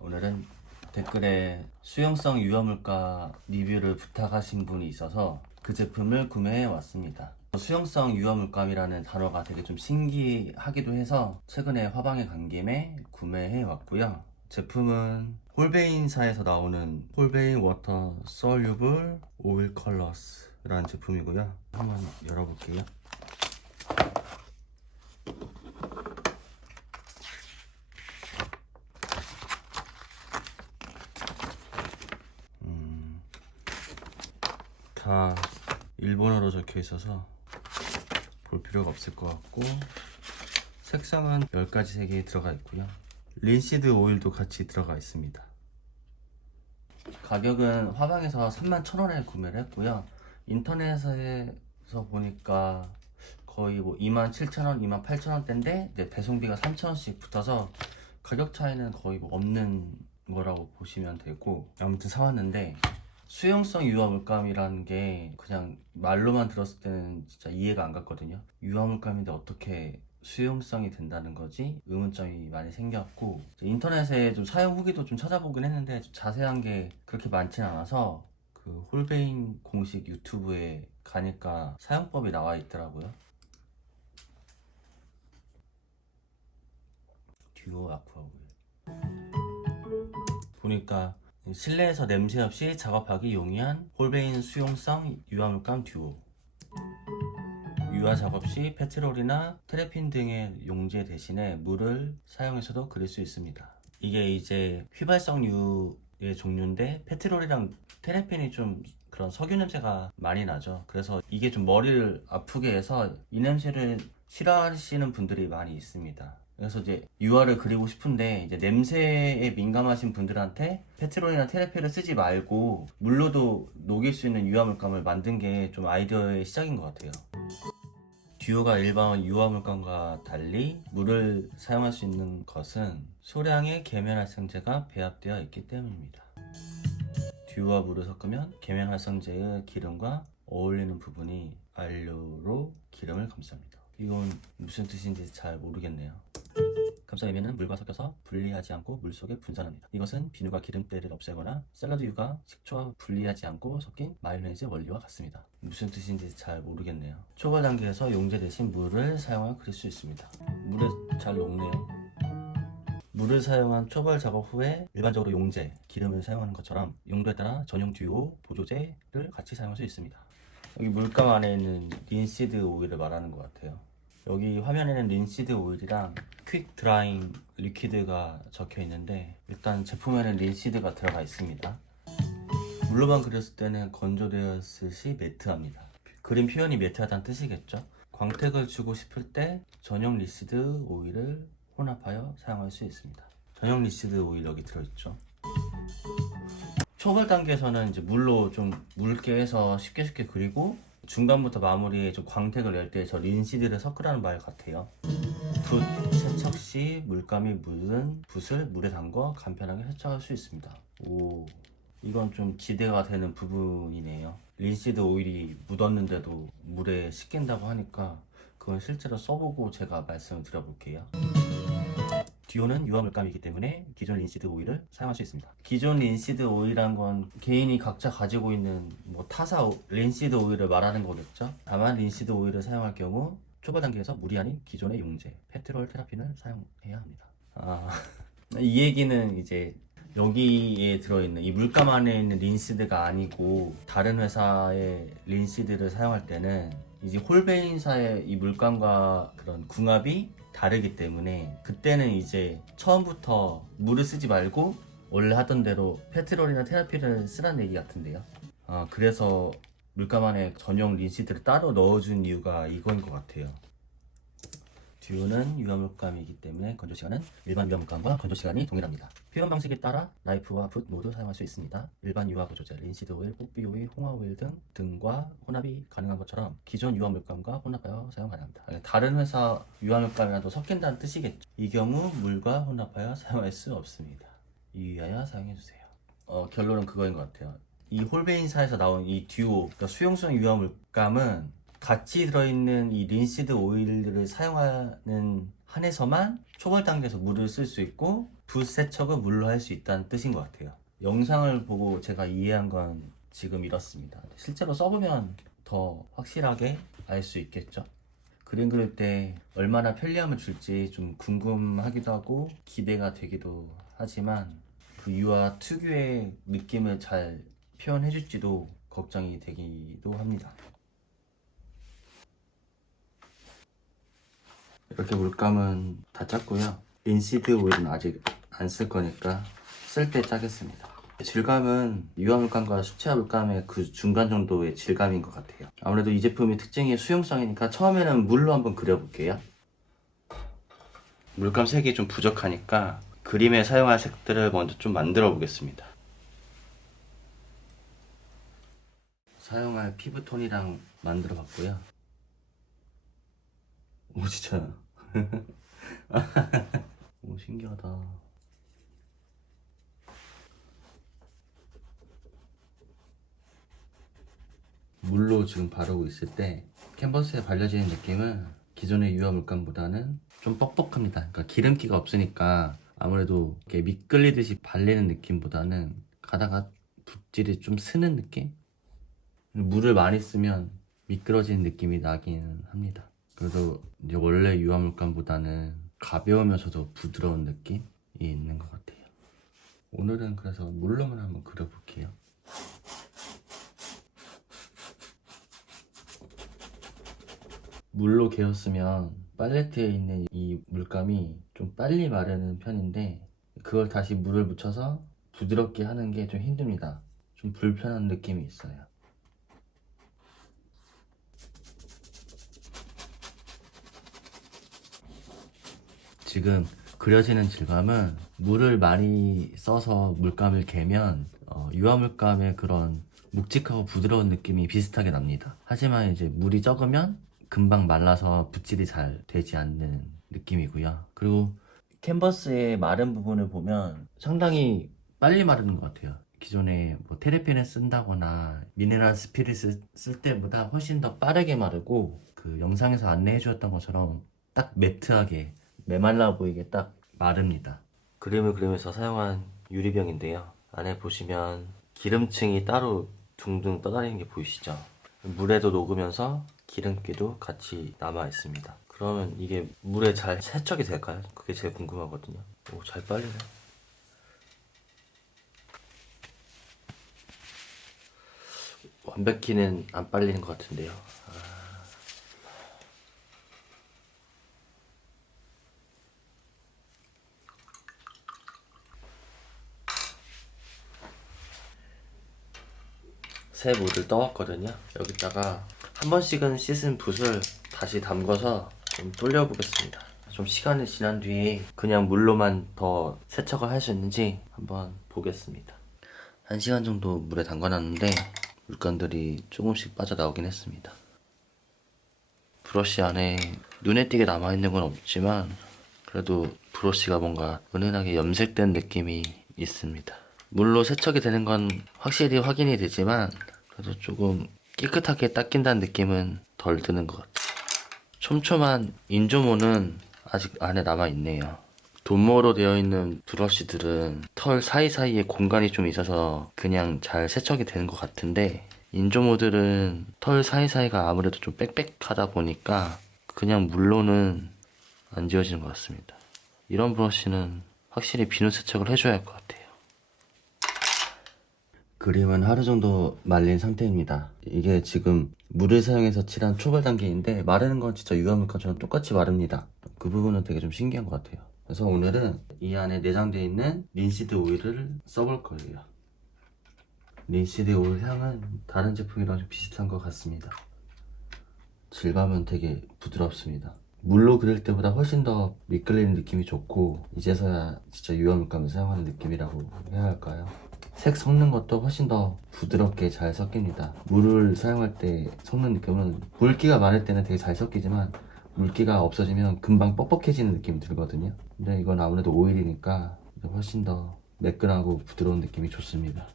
오늘은 댓글에 수용성 유화물가 리뷰를 부탁하신 분이 있어서 그 제품을 구매해 왔습니다. 수용성 유화물감이라는 단어가 되게 좀 신기하기도 해서 최근에 화방에 간 김에 구매해 왔고요. 제품은 홀베인사에서 나오는 홀베인 워터 솔유블 오일 컬러스 라는 제품이고요. 한번 열어볼게요. 다 일본어로 적혀 있어서 볼 필요가 없을 것 같고 색상은 10가지 색이 들어가 있고요. 린시드 오일도 같이 들어가 있습니다. 가격은 화방에서 31,000원에 구매를 했고요. 인터넷에서 보니까 거의 뭐 27,000원, 28,000원대인데 이제 배송비가 3,000원씩 붙어서 가격 차이는 거의 뭐 없는 거라고 보시면 되고 아무튼 사왔는데 수용성 유화 물감이라는 게 그냥 말로만 들었을 때는 진짜 이해가 안 갔거든요. 유화 물감인데 어떻게 수용성이 된다는 거지 의문점이 많이 생겼고 인터넷에 좀 사용 후기도 좀 찾아보긴 했는데 좀 자세한 게 그렇게 많진 않아서 그 홀베인 공식 유튜브에 가니까 사용법이 나와 있더라고요. 듀오 아쿠아오일 보니까 실내에서 냄새 없이 작업하기 용이한 홀베인 수용성 유화물감 듀오 유화 작업 시 페트롤이나 테레핀 등의 용제 대신에 물을 사용해서도 그릴 수 있습니다. 이게 이제 휘발성 유의 종류인데 페트롤이랑 테레핀이 좀 그런 석유 냄새가 많이 나죠. 그래서 이게 좀 머리를 아프게 해서 이 냄새를 싫어하시는 분들이 많이 있습니다. 그래서 이제 유화를 그리고 싶은데 이제 냄새에 민감하신 분들한테 페트롤이나 테레피를 쓰지 말고 물로도 녹일 수 있는 유화 물감을 만든 게 좀 아이디어의 시작인 것 같아요. 듀오가 일반 유화 물감과 달리 물을 사용할 수 있는 것은 소량의 계면활성제가 배합되어 있기 때문입니다. 듀오와 물을 섞으면 계면활성제의 기름과 어울리는 부분이 안료로 기름을 감쌉니다. 이건 무슨 뜻인지 잘 모르겠네요. 감싸이면은 물과 섞여서 분리하지 않고 물 속에 분산합니다. 이것은 비누가 기름때를 없애거나 샐러드유가 식초와 분리하지 않고 섞인 마요네즈 원리와 같습니다. 무슨 뜻인지 잘 모르겠네요. 초벌 단계에서 용제 대신 물을 사용하여 그릴 수 있습니다. 물에 잘 녹네요. 물을 사용한 초벌 작업 후에 일반적으로 용제, 기름을 사용하는 것처럼 용도에 따라 전용 듀오, 보조제를 같이 사용할 수 있습니다. 여기 물감 안에 있는 린시드 오일을 말하는 것 같아요. 여기 화면에는 린시드 오일이랑 퀵 드라잉 리퀴드가 적혀 있는데 일단 제품에는 린시드가 들어가 있습니다. 물로만 그렸을 때는 건조되었을 시 매트합니다. 그림 표현이 매트하다는 뜻이겠죠. 광택을 주고 싶을 때 전용 리시드 오일을 혼합하여 사용할 수 있습니다. 전용 리시드 오일 여기 들어있죠. 초벌 단계에서는 이제 물로 좀 묽게 해서 쉽게 쉽게 그리고 중간부터 마무리에 좀 광택을 낼 때 저 린시드를 섞으라는 말 같아요. 붓 세척 시 물감이 묻은 붓을 물에 담궈 간편하게 세척할 수 있습니다. 오, 이건 좀 기대가 되는 부분이네요. 린시드 오일이 묻었는데도 물에 씻긴다고 하니까 그건 실제로 써보고 제가 말씀을 드려볼게요. 듀오는 유화물감이기 때문에 기존 린시드 오일을 사용할 수 있습니다. 기존 린시드 오일이란 건 개인이 각자 가지고 있는 뭐 타사 오- 린시드 오일을 말하는 거겠죠. 다만 린시드 오일을 사용할 경우 초보 단계에서 물이 아닌 기존의 용제 페트롤 테라핀을 사용해야 합니다. 아, 이 얘기는 이제 여기에 들어있는 이 물감 안에 있는 린시드가 아니고 다른 회사의 린시드를 사용할 때는 이제 홀베인사의 이 물감과 그런 궁합이 다르기 때문에 그때는 이제 처음부터 물을 쓰지 말고 원래 하던 대로 페트롤이나 테라피를 쓰라는 얘기 같은데요. 아, 그래서 물감 안에 전용 린시드를 따로 넣어준 이유가 이거인 것 같아요. 듀오는 유화물감이기 때문에 건조 시간은 일반 유화물감과 건조 시간이 동일합니다. 표현 방식에 따라 라이프와 붓 모두 사용할 수 있습니다. 일반 유화 보조제, 린시드 오일, 뽀삐 오일, 홍화 오일 등 등과 혼합이 가능한 것처럼 기존 유화물감과 혼합하여 사용 가능합니다. 다른 회사 유화물감이라도 섞인다는 뜻이겠죠. 이 경우 물과 혼합하여 사용할 수 없습니다. 유의하여 사용해 주세요. 어, 결론은 그거인 것 같아요. 이 홀베인사에서 나온 이 듀오 그러니까 수용성 유화물감은 같이 들어있는 이 린시드 오일을 사용하는 한에서만 초벌 단계에서 물을 쓸 수 있고 붓 세척은 물로 할 수 있다는 뜻인 것 같아요. 영상을 보고 제가 이해한 건 지금 이렇습니다. 실제로 써보면 더 확실하게 알 수 있겠죠. 그림 그릴 때 얼마나 편리함을 줄지 좀 궁금하기도 하고 기대가 되기도 하지만 그 유아 특유의 느낌을 잘 표현해 줄지도 걱정이 되기도 합니다. 이렇게 물감은 다 짰고요. 인시드 오일은 아직 안 쓸 거니까 쓸 때 짜겠습니다. 질감은 유화 물감과 수채화 물감의 그 중간 정도의 질감인 것 같아요. 아무래도 이 제품의 특징이 수용성이니까 처음에는 물로 한번 그려볼게요. 물감 색이 좀 부족하니까 그림에 사용할 색들을 먼저 좀 만들어 보겠습니다. 사용할 피부톤이랑 만들어 봤고요. 오 진짜 오 신기하다. 물로 지금 바르고 있을 때 캔버스에 발려지는 느낌은 기존의 유화 물감보다는 좀 뻑뻑합니다. 그러니까 기름기가 없으니까 아무래도 이렇게 미끌리듯이 발리는 느낌보다는 가다가 붓질이 좀 스는 느낌? 물을 많이 쓰면 미끄러지는 느낌이 나기는 합니다 그래도 이제 원래 유화 물감보다는 가벼우면서도 부드러운 느낌이 있는 것 같아요. 오늘은 그래서 물로만 한번 그려볼게요. 물로 개었으면 팔레트에 있는 이 물감이 좀 빨리 마르는 편인데 그걸 다시 물을 묻혀서 부드럽게 하는 게 좀 힘듭니다. 좀 불편한 느낌이 있어요. 지금 그려지는 질감은 물을 많이 써서 물감을 개면 어, 유화 물감의 그런 묵직하고 부드러운 느낌이 비슷하게 납니다. 하지만 이제 물이 적으면 금방 말라서 붓질이 잘 되지 않는 느낌이고요. 그리고 캔버스의 마른 부분을 보면 상당히 빨리 마르는 것 같아요. 기존에 뭐 테레핀을 쓴다거나 미네랄 스피릿을 쓸 때보다 훨씬 더 빠르게 마르고 그 영상에서 안내해 주었던 것처럼 딱 매트하게 메말라 보이게 딱 마릅니다. 그림을 그리면서 사용한 유리병인데요. 안에 보시면 기름층이 따로 둥둥 떠다니는 게 보이시죠? 물에도 녹으면서 기름기도 같이 남아 있습니다. 그러면 이게 물에 잘 세척이 될까요? 그게 제일 궁금하거든요. 오, 잘 빨리네. 완벽히는 안 빨리는 것 같은데요. 새 물을 떠왔거든요. 여기다가 한 번씩은 씻은 붓을 다시 담궈서 좀 돌려보겠습니다. 좀 시간이 지난 뒤에 그냥 물로만 더 세척을 할 수 있는지 한번 보겠습니다. 한 시간 정도 물에 담가놨는데 물건들이 조금씩 빠져나오긴 했습니다. 브러쉬 안에 눈에 띄게 남아있는 건 없지만 그래도 브러쉬가 뭔가 은은하게 염색된 느낌이 있습니다. 물로 세척이 되는 건 확실히 확인이 되지만 그래도 조금 깨끗하게 닦인다는 느낌은 덜 드는 것 같아요. 촘촘한 인조모는 아직 안에 남아있네요. 돈모로 되어 있는 브러쉬들은 털 사이사이에 공간이 좀 있어서 그냥 잘 세척이 되는 것 같은데 인조모들은 털 사이사이가 아무래도 좀 빽빽하다 보니까 그냥 물로는 안 지워지는 것 같습니다. 이런 브러쉬는 확실히 비누 세척을 해줘야 할 것 같아요. 그림은 하루 정도 말린 상태입니다. 이게 지금 물을 사용해서 칠한 초벌 단계인데 마르는 건 진짜 유화물감처럼 똑같이 마릅니다. 그 부분은 되게 좀 신기한 것 같아요. 그래서 오늘은 이 안에 내장되어 있는 린시드 오일을 써볼 거예요. 린시드 오일 향은 다른 제품이랑 좀 비슷한 것 같습니다. 질감은 되게 부드럽습니다. 물로 그릴 때보다 훨씬 더 미끌리는 느낌이 좋고 이제서야 진짜 유화물감을 사용하는 느낌이라고 해야 할까요? 색 섞는 것도 훨씬 더 부드럽게 잘 섞입니다. 물을 사용할 때 섞는 느낌은 물기가 많을 때는 되게 잘 섞이지만 물기가 없어지면 금방 뻑뻑해지는 느낌이 들거든요. 근데 이건 아무래도 오일이니까 훨씬 더 매끈하고 부드러운 느낌이 좋습니다.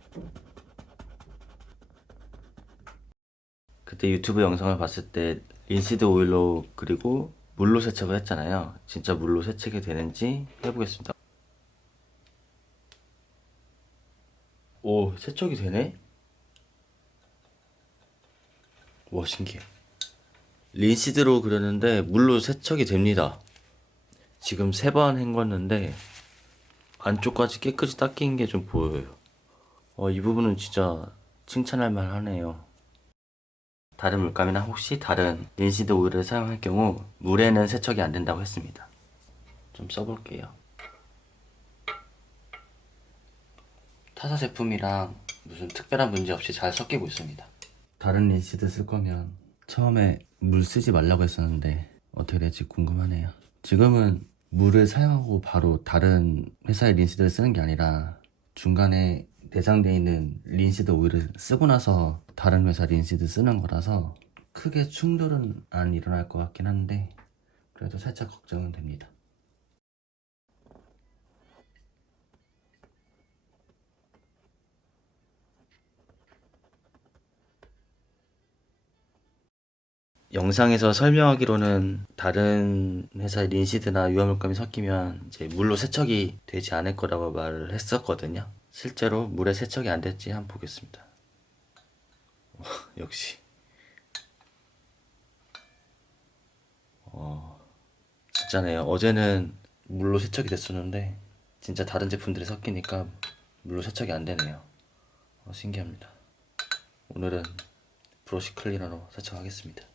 그때 유튜브 영상을 봤을 때 린시드 오일로 그리고 물로 세척을 했잖아요. 진짜 물로 세척이 되는지 해보겠습니다. 오 세척이 되네? 와 신기해. 린시드로 그렸는데 물로 세척이 됩니다. 지금 세 번 헹궜는데 안쪽까지 깨끗이 닦인 게 좀 보여요. 어, 이 부분은 진짜 칭찬할 만하네요. 다른 물감이나 혹시 다른 린시드 오일을 사용할 경우 물에는 세척이 안 된다고 했습니다. 좀 써볼게요 타사 제품이랑 무슨 특별한 문제 없이 잘 섞이고 있습니다. 다른 린시드 쓸 거면 처음에 물 쓰지 말라고 했었는데 어떻게 될지 궁금하네요. 지금은 물을 사용하고 바로 다른 회사의 린시드를 쓰는 게 아니라 중간에 내장되어 있는 린시드 오일을 쓰고 나서 다른 회사 린시드 쓰는 거라서 크게 충돌은 안 일어날 것 같긴 한데 그래도 살짝 걱정은 됩니다. 영상에서 설명하기로는 다른 회사의 린시드나 유화물감이 섞이면 이제 물로 세척이 되지 않을 거라고 말을 했었거든요. 실제로 물에 세척이 안 됐지 한번 보겠습니다. 와, 역시. 어, 진짜네요. 어제는 물로 세척이 됐었는데 진짜 다른 제품들이 섞이니까 물로 세척이 안 되네요. 어, 신기합니다. 오늘은 브러쉬 클리너로 세척하겠습니다.